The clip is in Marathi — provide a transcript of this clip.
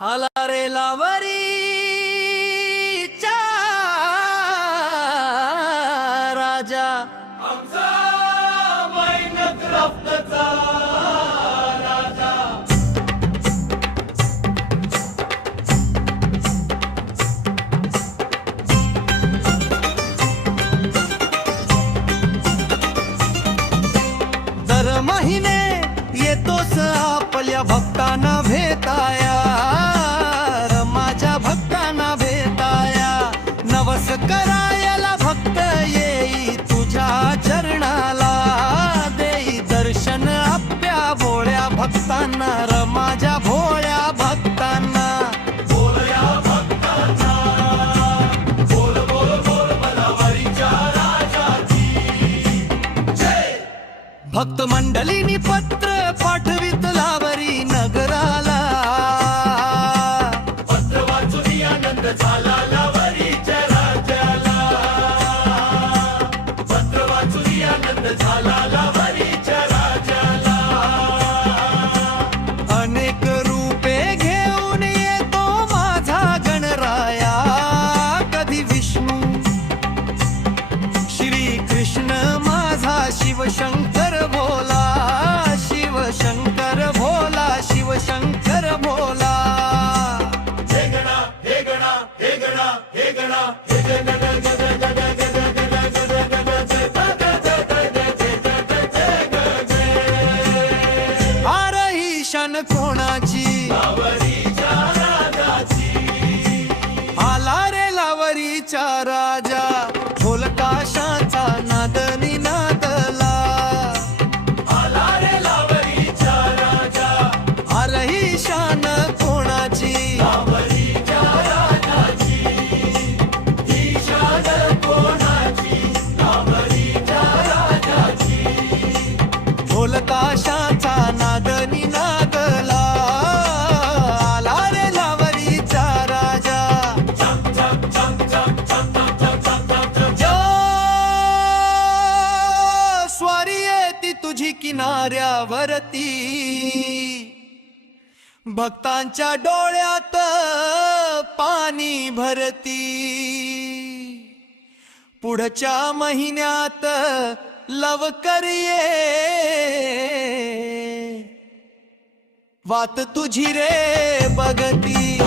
आला रे लावरीचा राजा आमचा मेहनत रफ्तचा राजा। दर महिने येतोस आपल्या भक्तांना भेटाया, माझ्या भक्तांना भेटाया। नवस करायला भक्त येई तुझ्या चरणाला, देई दर्शन आपल्या भोळ्या भक्तांना, माझ्या भोळ्या भक्तांना। भोळ्या भक्तांना बोल बोल बोल मलावरीच्या राजाची जय। भक्त मंडळींनी पत्र पाठवित लावरी नगराला, पत्र वाचून आनंद झाला लावरीच्या राजाला, पत्र वाचून आनंद झाला लावरीच्या राजाला। अनेक रूपे घेऊन येतो माझा गणराया, कधी विष्णू श्री कृष्ण माझा शिवशंकर भोला, शिवशंकर भोला, शिवशंकर भोला। हे गणा हे गणा हे गणा हे गणा हे गण गण गण गण आरही शन कोणाची लावरीच्या राजाची, आला रे लावरीचा राजा। ढोलकाशाचा नाद निनादला, आला रे लावरीचा राजा। आरही शान कोणाची लावरीच्या राजाची, ही शान कोणाची लावरीच्या राजाची। ढोलकाशाचा नाद निनादला, आला रे लावरीचा राजा। चम चम चम चम चम चम चम चम चम स्वारी येती तुझी किनाऱ्यावरती, भक्तांच्या डोळ्यात पाणी भरती। पुढच्या महिन्यात लवकर ये, वात तुझी रे बघती।